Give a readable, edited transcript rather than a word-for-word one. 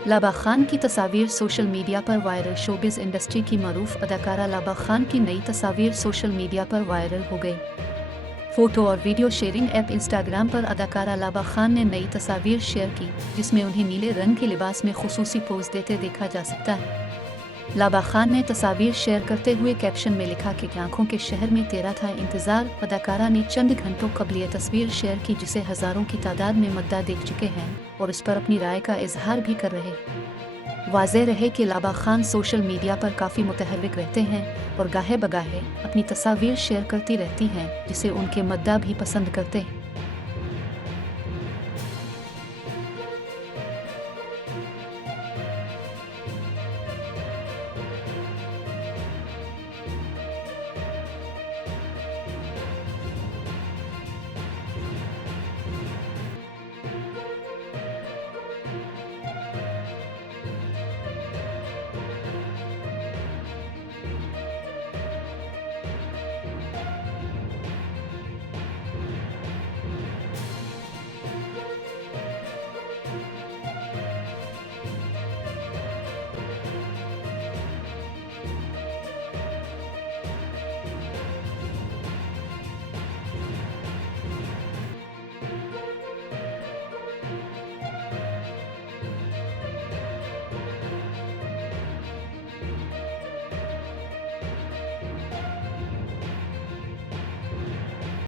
लाबा खान की तस्वीर सोशल मीडिया पर वायरल। शोबिज़ इंडस्ट्री की मरूफ अदाकारा लाबा खान की नई तस्वीर सोशल मीडिया पर वायरल हो गई। फोटो और वीडियो शेयरिंग ऐप इंस्टाग्राम पर अदाकारा लाबा खान ने नई तस्वीर शेयर की, जिसमें उन्हें नीले रंग के लिबास में खुसूसी पोज देते देखा जा सकता है। लाबा खान ने तस्वीर शेयर करते हुए कैप्शन में लिखा कि आंखों के शहर में तेरा था इंतजार। अदाकारा ने चंद घंटों कबल ये तस्वीर शेयर की, जिसे हजारों की तादाद में मद्दा देख चुके हैं और इस पर अपनी राय का इजहार भी कर रहे। वाज़ेह रहे कि लाबा खान सोशल मीडिया पर काफ़ी मुतहर्रिक रहते हैं और गाहे बगाहे अपनी तस्वीर शेयर करती रहती हैं, जिसे उनके मद्दा भी पसंद करते हैं।